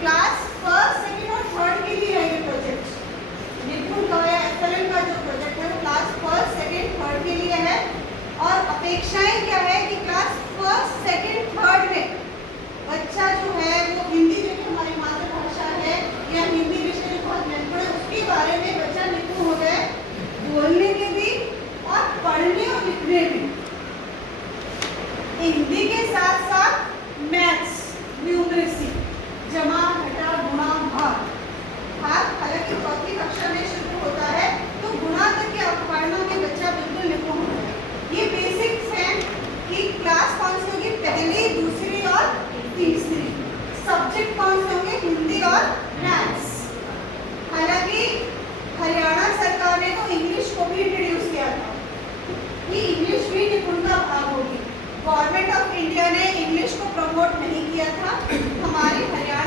Class first second और third के लिए है ये प्रोजेक्ट। निपुण का या FLN का जो प्रोजेक्ट है वो क्लास फर्स्ट सेकंड थर्ड के लिए है। और अपेक्षाएं क्या है कि क्लास फर्स्ट सेकंड थर्ड में बच्चा जो है वो हिंदी जो कि हमारी मातृभाषा है या हिंदी विषय जो बहुत महत्वपूर्ण है उसके बारे में बच्चा निपुण हो जाए, बोलने में भी और पढ़ने और लिखने में। हिंदी के साथ साथ मैथ्स, न्यूमरेसी, जमा घटा गुणा भाग। हालांकि चौथी कक्षा में शुरू होता है तो गुणा तक के अवधारणा में बच्चा बिल्कुल निपुण होता है। ये बेसिक्स हैं कि क्लास कौन सी होगी, पहली, दूसरी और तीसरी। सब्जेक्ट कौन से होंगे, हिंदी और मैथ्स। हालांकि हरियाणा सरकार ने तो इंग्लिश को भी इंट्रोड्यूस किया था कि इंग्लिश भी निपुणता भाग होगी। गवर्नमेंट ऑफ इंडिया ने इंग्लिश को प्रमोट नहीं किया था। हमारी हरियाणा